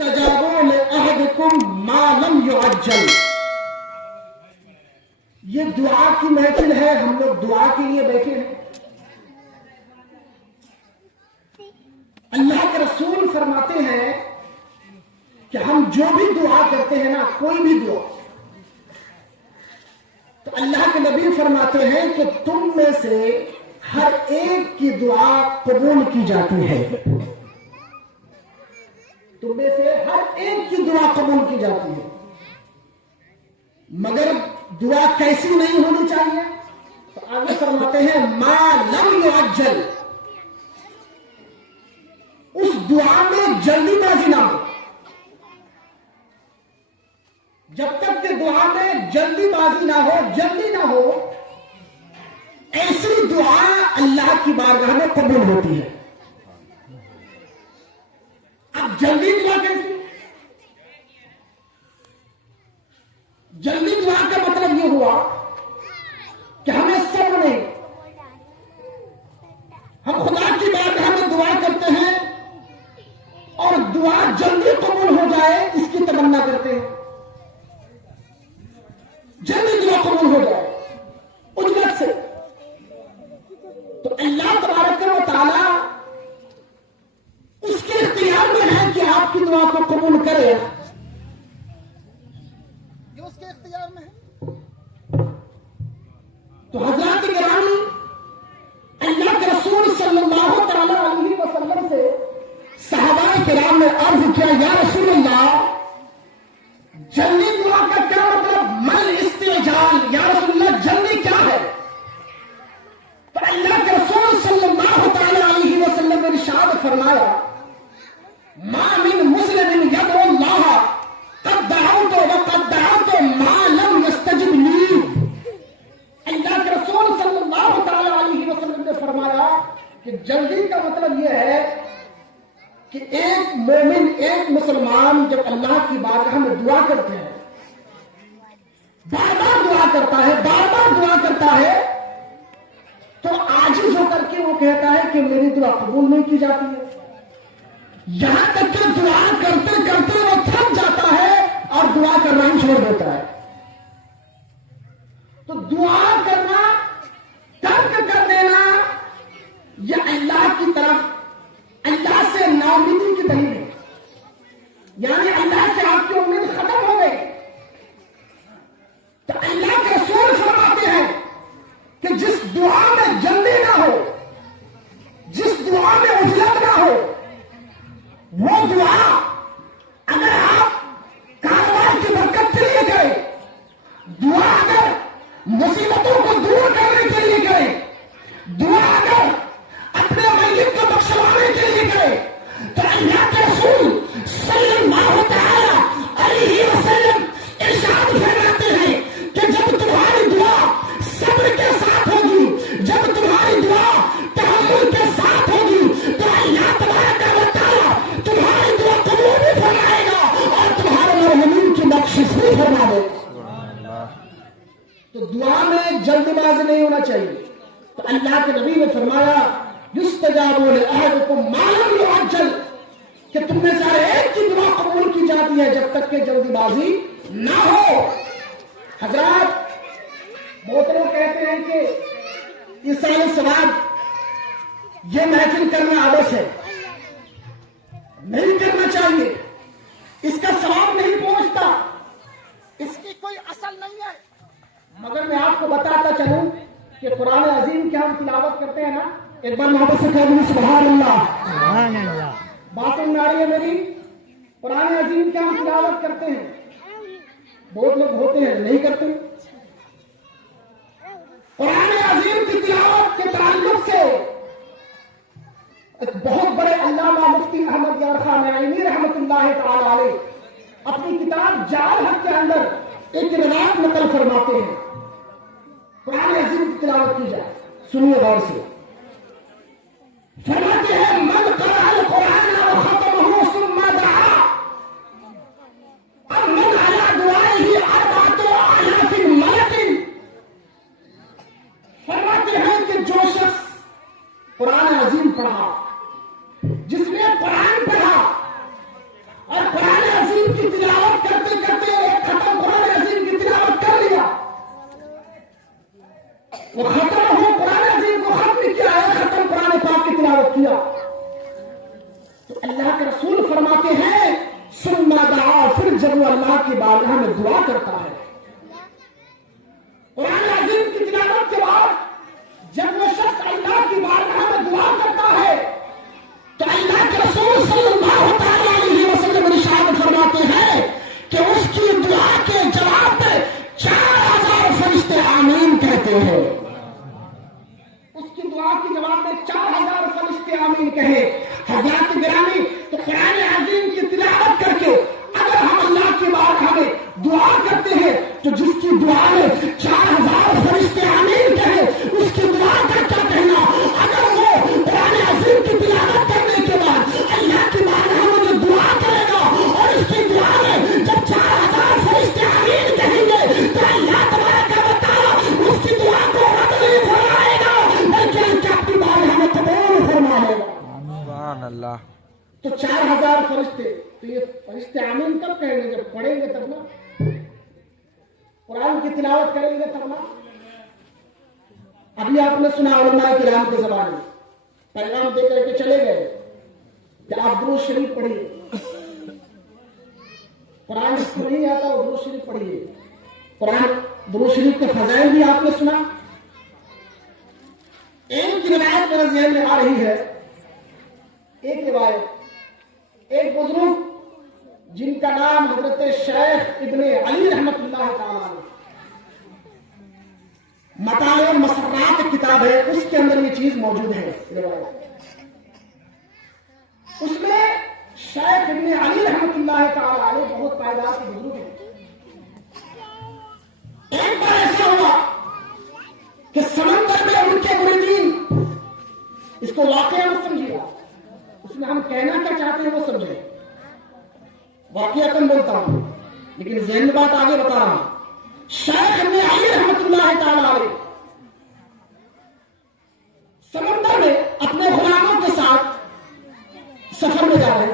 تجابوا لأحدكم ما لم يعجل. یہ دعا کی محفل ہے، ہم لوگ دعا کے لیے بیٹھے ہیں. اللہ کے رسول فرماتے ہیں کہ ہم جو بھی دعا کرتے ہیں نا، کوئی بھی دعا، تو اللہ کے نبی فرماتے ہیں کہ تم میں سے ہر ایک کی دعا قبول کی جاتی ہے. تم میں سے ہر ایک کی دعا قبول کی جاتی ہے، مگر دعا کیسی نہیں ہونی چاہیے؟ تو آگے فرماتے ہیں ما لم يعجل، اس دعا میں جلدی بازی نہ ہو. جب تک کہ دعا میں جلدی بازی نہ ہو، جلدی نہ ہو، ایسی دعا اللہ کی بارگاہ میں قبول ہوتی ہے. اب جلدی دعا کیسی؟ جلدی دعا کا مطلب یہ ہوا کہ ہمیں صبر نہیں، ہم خدا کی بارگاہ میں دعا کرتے ہیں اور دعا جلدی قبول ہو جائے اس کی تمنا کرتے ہیں. جلدی دعا قبول ہو جائے اجرت سے. تو اللہ تبارک و تعالی اس کے اختیار میں ہے کہ آپ کی دعا کو قبول کرے. یہ اس کے اختیار میں ہے. تو حضرات گرامی، اللہ کے رسول صلی اللہ تعالی علیہ وسلم سے صحابہ کرام نے عرض کیا، یا رسول اللہ، جلدی دعا کا کیا مطلب؟ مل استعجال، یا رسول اللہ جلدی کیا ہے؟ تو اللہ کے رسول صلی اللہ تعالی علیہ وسلم نے ارشاد فرمایا، ما من مسلم یدعو اللہ قد دعوت وقد دعوت ما لم یستجب لی. اللہ کے رسول صلی اللہ تعالی علیہ وسلم نے فرمایا کہ جلدی کا مطلب یہ ہے کہ ایک مومن، ایک مسلمان جب اللہ کی بارگاہ میں دعا کرتے ہیں، بار بار دعا کرتا ہے، بار بار دعا کرتا ہے، تو عاجز ہو کر کے وہ کہتا ہے کہ میری دعا قبول نہیں کی جاتی ہے. یہاں تک کہ دعا کرتے کرتے وہ تھک جاتا ہے اور دعا کرنا ہی چھوڑ دیتا ہے. تو دعا کرنا، ترک کر دینا، یہ اللہ کی طرف، اللہ سے ناامیدی کی دلیل ہے. یعنی اللہ سے آپ کی امید ختم ہو گئی. تو اللہ کے رسول فرماتے ہیں کہ جس دعا میں جلدی نہ ہو، جس دعا میں عجلت نہ ہو، وہ دعا اگر آپ کاروبار کی برکت کے لیے کریں، دعا اگر مصیبتوں کو دور کرنے کے لیے کریں، دعا اگر اپنے میت کو بخشوانے کے لیے کرے، تو اللہ کے رسول صلی اللہ تعالی علیہ وسلم ارشاد فرماتے ہیں کہ جب تمہاری دعا صبر کے ساتھ ہوگی، جب تمہاری دعا تحمل کے ساتھ ہوگی، تو اللہ تبارک و تعالی تمہاری دعا قبول بھی فرمائے گا اور تمہارے مرحومین کی بخشش بھی فرما دے گا. تو دعا میں جلد بازی نہیں ہونا چاہیے. تو اللہ کے نبی نے فرمایا، یستجاب لأحدکم ما لم یعجل، کہ تم میں سے ایک کی دعا قبول کی جاتی ہے جب تک کہ جلدی بازی نہ ہو. حضرات، بہت لوگ کہتے ہیں کہ ایصال ثواب یہ محفل کرنا عبث ہے، نہیں کرنا چاہیے، اس کا ثواب نہیں پہنچتا، اس کی کوئی اصل نہیں ہے. مگر میں آپ کو بتاتا چلوں کہ قرآن عظیم کی ہم تلاوت کرتے ہیں نا، ایک بار محبت سے کہہ دوں سبحان اللہ. سبحان اللہ. بات سمجھ آ رہی ہے میری؟ قرآن عظیم کی ہم تلاوت کرتے ہیں، بہت لوگ ہوتے ہیں نہیں کرتے. قرآن عظیم کی تلاوت کے تعلق سے ایک بہت بڑے علامہ مفتی احمد یار خان نعیمی رحمۃ اللہ تعالی علیہ اپنی کتاب جعل حق کے اندر ایک روایت نقل فرماتے ہیں. قرآن عظیم کی تلاوت کی جائے، سنیے غور سے. فرماتے ہیں، من قرأ القرآن وختمه ثم دعا امن على دعائه 4,000 ملک. فرماتے ہیں کہ جو شخص قرآن عظیم پڑھا، جس نے قرآن پڑھا اور قرآن کی تلاوت کرتے کرتے ایک ختم قرآن عظیم کی تلاوت کر لیا، وہ ختم ہو قرآن عظیم کو ختم کیا ہے، ختم قرآن پاک کی تلاوت کیا، تو اللہ کے رسول فرماتے ہیں ثم دعا، پھر جب وہ اللہ کی بارگاہ میں دعا کرتا ہے، قرآن عظیم کی تلاوت کے بعد جب وہ شخص اللہ کی بارگاہ میں دعا کرتا ہے تو اللہ کے رسول صلی اللہ تعالی علیہ وسلم ارشاد فرماتے ہیں کہ اس کی دعا کے جواب پہ 4000 فرشتے آمین کہتے ہیں، اس کی دعا کے جواب میں 4000 فرشتے آمین کہے۔ حضرات گرامی، تو قرآن عظیم کی تلاوت کر کے اگر ہم اللہ کی بارگاہ میں دعا کرتے ہیں تو جس کی دعا میں 4000 فرشتے آمین کہے، اس کی دعا کا کیا کہنا؟ اگر وہ قرآن عظیم کی تلاوت کرنے کے بعد اللہ کی بارگاہ میں جو دعا کرے گا اور اس کی دعا میں جب 4000 فرشتے آمین کہیں گے تو اللہ تبارک و تعالی اس کی دعا کو رد نہیں فرمائے گا بلکہ ان کی اپنی بارگاہ میں قبول فرمائے گا۔ سبحان اللہ۔ تو 4000 فرشتے، تو یہ فرشتے آمین کب کہیں گے؟ جب پڑھیں گے تب نا، قرآن کی تلاوت کریں گے تب نا۔ ابھی آپ نے سنا علماء کرام کے زبان میں پیغام دے کر کے چلے گئے کہ آپ درود شریف پڑھیے، قرآن جس کو نہیں آتا وہ درود شریف پڑھیے۔ قرآن درود شریف کے فضائل بھی آپ نے سنا۔ ایک روایت میرے ذہن میں آ رہی ہے، ایک روایت، ایک بزرگ جن کا نام حضرت شیخ ابن علی رحمت اللہ تعالیٰ عنہ، مطالع المسرات کتاب ہے، اس کے اندر یہ چیز موجود ہے روایت۔ اس میں شیخ ابن علی رحمت اللہ تعالیٰ علیہ بہت پائیدار کے بزرگ ہیں۔ ایک بار ایسا ہوا کہ سمندر میں ان کے مریدین، اس کو واقعہ مت سمجھیے، اس میں ہم کہنا کیا چاہتے ہیں وہ سمجھیں، واقعہ کم بولتا ہوں لیکن ذہن میں بات آگے بتا رہا ہوں۔ شیخ ابن علی رحمت اللہ تعالیٰ علیہ سمندر میں اپنے غلاموں کے ساتھ سفر میں جا رہے،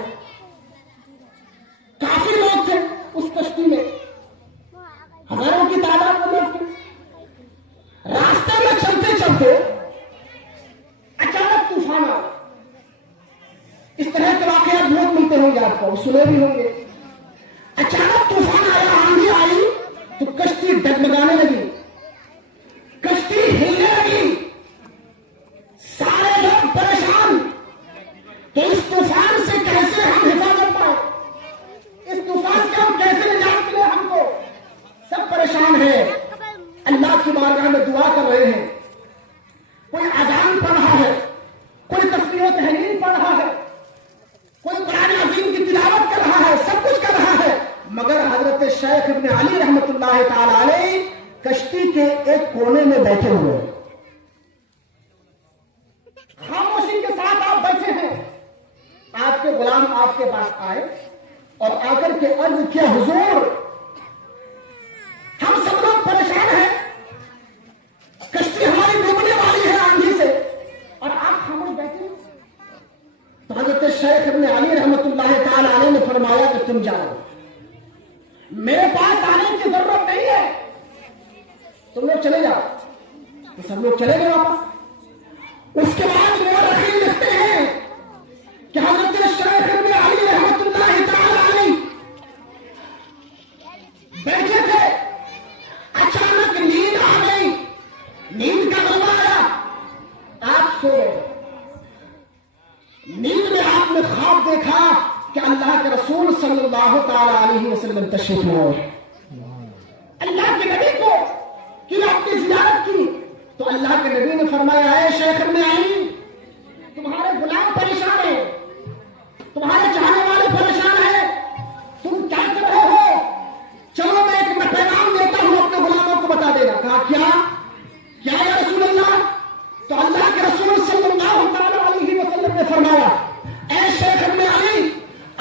کافی لوگ تھے اس کشتی میں، ہزاروں کی تعداد میں لوگ تھے۔ راستے میں چلتے چلتے اچانک طوفان آیا۔ اس طرح کے واقعات بہت ملتے ہوں گے آپ کو، سنے بھی ہوں گے۔ اچانک طوفان آیا، آندھی آئی تو کشتی ڈگمگانے لگی، کشتی ہلنے لگی، سارے لوگ پریشان۔ تو اس طوفان سے کیسے ہم حفاظت پائے، اس طوفان سے ہم کیسے نجات ملے ہم کو، سب پریشان ہے، اللہ کی بارگاہ میں دعا کر رہے ہیں۔ کوئی اذان پڑھ رہا ہے، کوئی تسبیح و تحلیل پڑھ رہا ہے، کوئی قرآن عظیم کی تلاوت کر رہا ہے، سب کچھ کر رہا ہے، مگر حضرت شیخ ابن علی رحمت اللہ تعالی علیہ کشتی کے ایک کونے میں بیٹھے ہوئے ہیں۔ خاموشی کے ساتھ آپ بیٹھے ہیں، آپ کے غلام آپ کے پاس آئے اور آ کر کے عرض کیا، حضور ہم سب لوگ پریشان ہیں، کشتی ہماری ڈوبنے والی ہے آندھی سے اور آپ خاموش بیٹھے ہیں۔ تو حضرت شیخ ابن علی رحمت اللہ تعالی علیہ نے فرمایا کہ تم جاؤ، میرے پاس آنے کی ضرورت نہیں ہے، تم لوگ چلے جاؤ۔ تو سب لوگ چلے گئے واپس۔ اس کے بعد مورخین لکھتے ہیں کہ حضرت شیخ ابن علی رحمت اللہ تعالی علیہ بیٹھے تھے، اچانک نیند آ گئی، نیند کا غلبہ آیا، آپ سو گئے۔ نیند میں آپ نے خواب دیکھا کہ اللہ کے رسول صلی اللہ تعالی علیہ وسلم تشریف لائے، اللہ کے نبی کو کہ آپ نے زیارت کی تو اللہ کے نبی نے فرمایا، اے شیخ ابن علی، تمہارے غلام پریشان ہیں، تمہارے چاہنے والے پریشان ہیں، تم کیا کر رہے ہو؟ چلو میں ایک پیغام دیتا ہوں، اپنے غلاموں کو بتا دینا۔ کہا کیا یا رسول اللہ؟ تو اللہ کے رسول صلی اللہ تعالی علیہ وسلم نے فرمایا، اے شیخ ابن علی،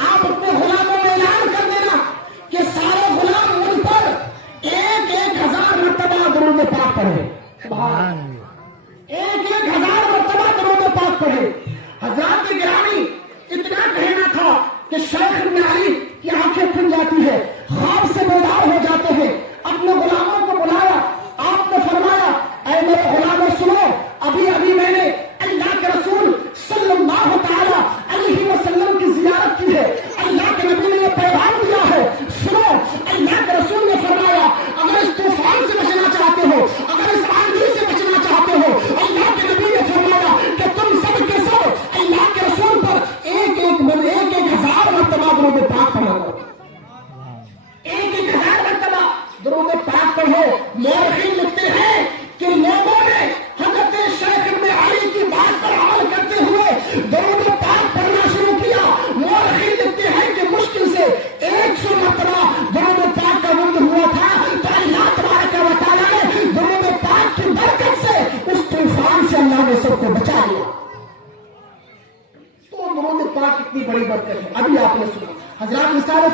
آپ اپنے غلاموں میں اعلان کر دینا کہ سارے غلام مجھ پر 1000 مرتبہ درود پاک پڑھے۔ سبحان اللہ، 1000 مرتبہ